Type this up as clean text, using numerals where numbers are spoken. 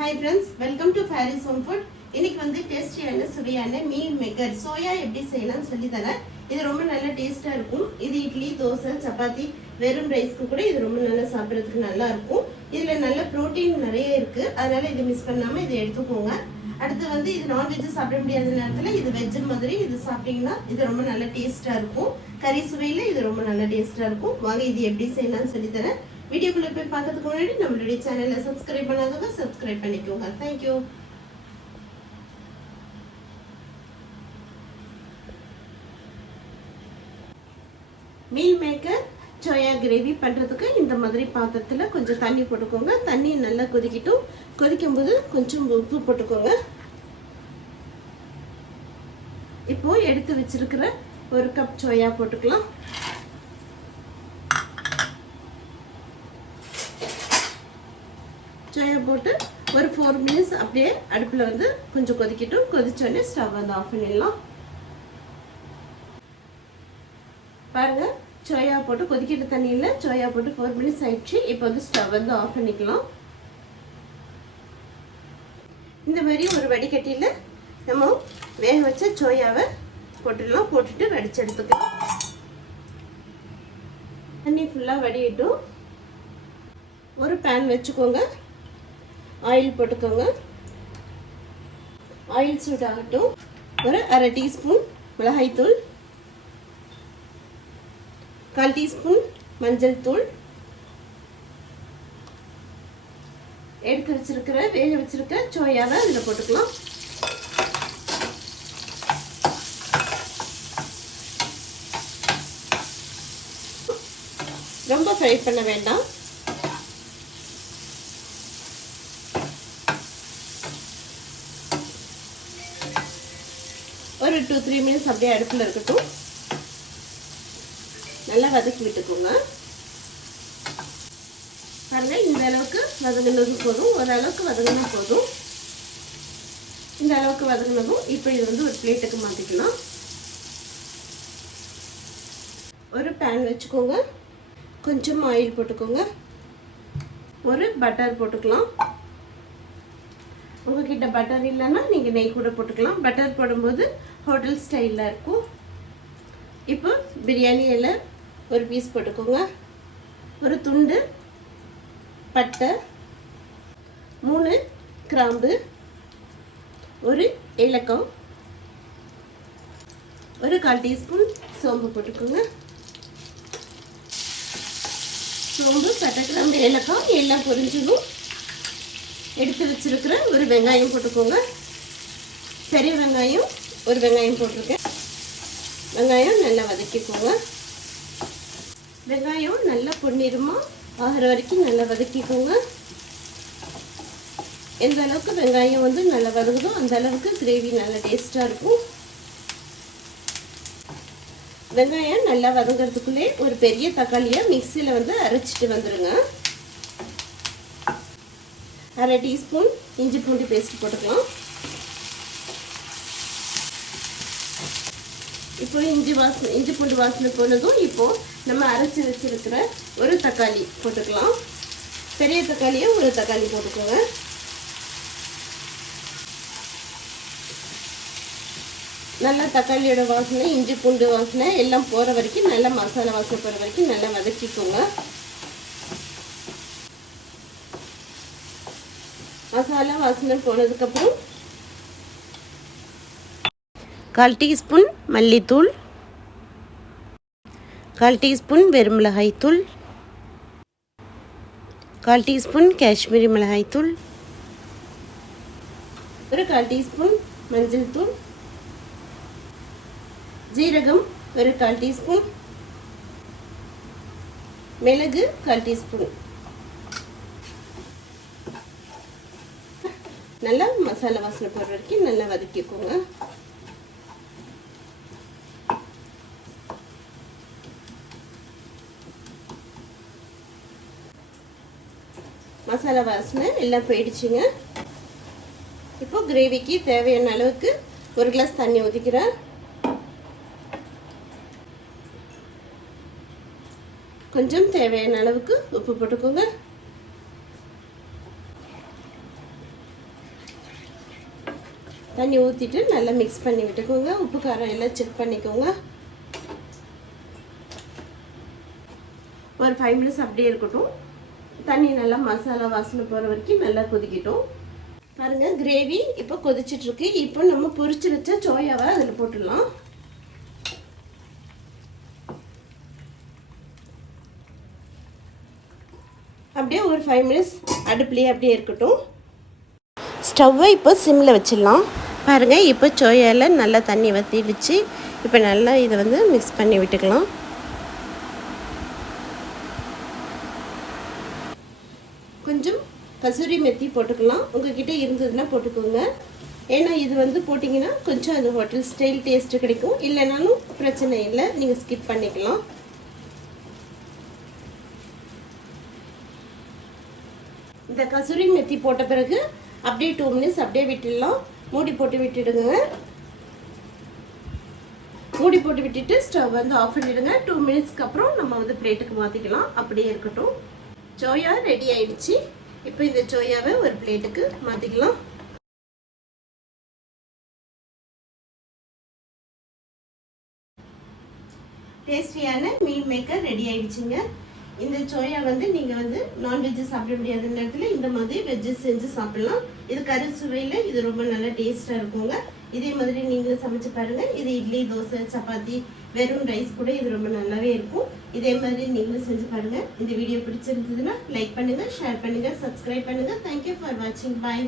Hi friends, welcome to Fairy's Home Food. இன்னைக்கு வந்து டேஸ்டியான சுவையான மீல் மேக்கர் சோயா எப்படி செய்யலாம்னு சொல்லி தரேன். இது ரொம்ப நல்ல டேஸ்டா இருக்கும். இது இட்லி, தோசை, சப்பாத்தி, வெறும் ரைஸ்க்கு கூட இது ரொம்ப நல்லா சாப்பிடுறதுக்கு நல்லா இருக்கும். இதுல நல்ல புரோட்டீன் நிறைய இருக்கு. அதனால இது மிஸ் பண்ணாம இதை எடுத்துக்கோங்க. அடுத்து வந்து இது நான்வெஜ் சாப்பிட முடியாத நேரத்துல இது வெஜ் மாதிரி இது சாப்பிட்டீங்கன்னா இது ரொம்ப நல்ல டேஸ்டா இருக்கும். கறி சுவையில இது ரொம்ப நல்ல டேஸ்டா இருக்கும். வாங்க இது எப்படி செய்யலாம்னு சொல்லி தரேன். வீடியோக்குள்ள போய் பார்க்கிறதுக்கு முன்னாடி நம்மளுடைய சேனலை சப்ஸ்கிரைப் பண்ணாதவங்க சப்ஸ்கிரைப் பண்ணிக்கோங்க. Thank you. Meal maker soya gravy பண்ணுறதுக்கு இந்த மாதிரி பாத்திரத்தில் கொஞ்சம் தண்ணி போட்டுக்கோங்க. தண்ணி நல்லா கொதிக்கட்டும். கொதிக்கும்போது கொஞ்சம் உப்பு போட்டுக்கோங்க. இப்போ எடுத்து வச்சிருக்கிற ஒரு கப் சோயா போட்டுக்கலாம். சோயா போட்டு ஒரு 4 மினிட்ஸ் அப்படியே அடுப்பில் வந்து கொஞ்சம் கொதிக்கட்டும். கொதிச்சோடனே ஸ்டவ் வந்து ஆஃப் பண்ணிடலாம். பாருங்க, சோயா போட்டு கொதிக்கிற தண்ணியில் சோயா போட்டு 4 மினிட்ஸ் ஆயிடுச்சு. இப்போ வந்து ஸ்டவ் வந்து ஆஃப் பண்ணிக்கலாம். இந்த மாதிரி ஒரு வடிகட்டியில் நம்ம வேக வச்ச சோயாவை போட்டுடலாம். போட்டுட்டு வடிச்சு எடுத்துக்கலாம். தண்ணி ஃபுல்லாக வடியிட்டும். ஒரு பேன் வச்சுக்கோங்க. ஆயில் போட்டுக்கோங்க. ஆயில் சூடாகட்டும். ஒரு அரை டீஸ்பூன் மிளகாய்த்தூள், 1/4 டீஸ்பூன் மஞ்சள் தூள், எடுத்து வச்சிருக்கிற வேக வச்சிருக்க சோயாவை அதில் போட்டுக்கலாம். ரொம்ப ஃப்ரை பண்ண வேண்டாம். ஒரு 2-3 மினிட்ஸ் அப்படியே அடுப்பில் இருக்கட்டும். நல்லா வதக்கி விட்டுக்கோங்க. பாருங்க, இந்த அளவுக்கு வதங்கினது போதும். ஓரளவுக்கு வதங்கினா போதும். இந்த அளவுக்கு வதங்கினதும் இப்போ இது வந்து ஒரு பிளேட்டுக்கு மாற்றிக்கலாம். ஒரு பேன் வச்சுக்கோங்க. கொஞ்சம் ஆயில் போட்டுக்கோங்க. ஒரு பட்டர் போட்டுக்கலாம். உங்ககிட்ட பட்டர் இல்லைன்னா நீங்கள் நெய் கூட போட்டுக்கலாம். பட்டர் போடும்போது ஹோட்டல் ஸ்டைலில் இருக்கும். இப்போ பிரியாணி இலை ஒரு பீஸ் போட்டுக்கோங்க. ஒரு துண்டு பட்டை, 3 கிராம்பு, ஒரு ஏலக்காய், ஒரு 1/4 டீஸ்பூன் சோம்பு போட்டுக்கோங்க. சோம்பு, பட்டை, கிராம்பு, ஏலக்காய் எல்லாம் பொரிஞ்சிடும். எடுத்து வச்சிருக்கிற ஒரு வெங்காயம் போட்டுக்கோங்க. பெரிய வெங்காயம் ஒரு வெங்காயம் போட்டிருக்கேன். வெங்காயம் நல்லா வதக்கிக்கோங்க. வெங்காயம் நல்லா பொன்னிறமாக ஆகிற வரைக்கும் நல்லா வதக்கிக்கோங்க. எந்த அளவுக்கு வெங்காயம் வந்து நல்லா வதங்குதோ அந்த அளவுக்கு கிரேவி நல்லா டேஸ்டாக இருக்கும். வெங்காயம் நல்லா வதங்கிறதுக்குள்ளே ஒரு பெரிய தக்காளியை மிக்சியில் வந்து அரைச்சிட்டு வந்துடுங்க. அரை டீஸ்பூன் இஞ்சி பூண்டு பேஸ்ட் போட்டுக்கலாம். இப்போ இஞ்சி பூண்டு வாசனை போனதும் இப்போ நம்ம அரைச்சி வச்சிருக்கிற ஒரு தக்காளி போட்டுக்கலாம். பெரிய தக்காளியை ஒரு தக்காளி போட்டுக்கோங்க. நல்லா தக்காளியோட வாசனை, இஞ்சி பூண்டு வாசனை எல்லாம் போகிற வரைக்கும், நல்லா மசாலா வாசனை போகிற வரைக்கும் நல்லா வதக்கிக்கோங்க. மசாலா வாசனை போனதுக்கப்புறம் 1/4 டீஸ்பூன் மல்லித்தூள், 1/4 டீஸ்பூன் வெறுமிளகாய்த்தூள், 1/4 டீஸ்பூன் காஷ்மீரி மிளகாய்த்தூள், ஒரு 1/4 டீஸ்பூன் மஞ்சள் தூள், ஜீரகம் ஒரு 1/4 டீஸ்பூன், மிளகு 1/4 டீஸ்பூன். நல்லா மசாலா வாசனை போடுற வரைக்கும் நல்லா வதக்கிக்கோங்க. மசாலா வாசனை எல்லாம் போயிடுச்சுங்க. இப்போ கிரேவிக்கு தேவையான அளவுக்கு ஒரு கிளாஸ் தண்ணி ஊற்றிக்கிறேன். கொஞ்சம் தேவையான அளவுக்கு உப்பு போட்டுக்கோங்க. தண்ணி ஊற்றிட்டு நல்லா மிக்ஸ் பண்ணி விட்டுக்கோங்க. உப்பு காரம் எல்லாம் செக் பண்ணிக்கோங்க. ஒரு 5 மினிட்ஸ் அப்படியே இருக்கட்டும். தண்ணி நல்லா மசாலா வாசனை போகிற வரைக்கும் நல்லா கொதிக்கட்டும். பாருங்கள், கிரேவி இப்போ கொதிச்சிட்ருக்கு. இப்போ நம்ம பொரிச்சு வச்ச சோயாவை அதில் போட்டுடலாம். அப்படியே ஒரு 5 மினிட்ஸ் அடுப்புலேயே அப்படியே இருக்கட்டும். ஸ்டவ்வை இப்போ சிம்மில் வச்சிடலாம். பாருங்கள், இப்போ சோயாவில் நல்லா தண்ணி வற்றிடுச்சு. இப்போ நல்லா இதை வந்து மிக்ஸ் பண்ணி விட்டுக்கலாம். கொஞ்சம் கசூரி மெத்தி போட்டுக்கலாம். உங்ககிட்ட இருந்ததுன்னா போட்டுக்கோங்க. ஏன்னா இது வந்து போட்டிங்கன்னா கொஞ்சம் அது ஹோட்டல் ஸ்டைல் டேஸ்ட்டு கிடைக்கும். இல்லைனாலும் பிரச்சனை இல்லை, நீங்கள் ஸ்கிப் பண்ணிக்கலாம். இந்த கசூரி மெத்தி போட்ட பிறகு அப்படியே 2 மினிட்ஸ் அப்படியே விட்டுடலாம். மூடி போட்டு விட்டுடுங்க. மூடி போட்டு விட்டுட்டு ஸ்டவ் வந்து ஆஃப் பண்ணிடுங்க. 2 மினிட்ஸ்க்கு அப்புறம் நம்ம வந்து பிளேட்டுக்கு மாற்றிக்கலாம். அப்படியே இருக்கட்டும். சோயா ரெடி ஆயிடுச்சு. இப்போ இந்த சோயாவை ஒரு பிளேட்டுக்கு மாற்றிக்கலாம். டேஸ்டியான மீல் மேக்கர் ரெடி ஆயிடுச்சுங்க. இந்த சோயா வந்து நீங்கள் வந்து நான்வெஜ்ஜு சாப்பிட முடியாத நேரத்தில் இந்த மாதிரி வெஜ்ஜு செஞ்சு சாப்பிட்லாம். இது கறி சுவையில் இது ரொம்ப நல்லா டேஸ்ட்டாக இருக்குங்க. இதே மாதிரி நீங்களும் சமைச்சு பாருங்கள். இது இட்லி, தோசை, சப்பாத்தி, வெறும் ரைஸ் கூட இது ரொம்ப நல்லாவே இருக்கும். இதே மாதிரி நீங்களும் செஞ்சு பாருங்கள். இந்த வீடியோ பிடிச்சிருந்ததுன்னா லைக் பண்ணுங்கள், ஷேர் பண்ணுங்கள், சப்ஸ்கிரைப் பண்ணுங்கள். தேங்க்யூ ஃபார் வாட்சிங். பாய்.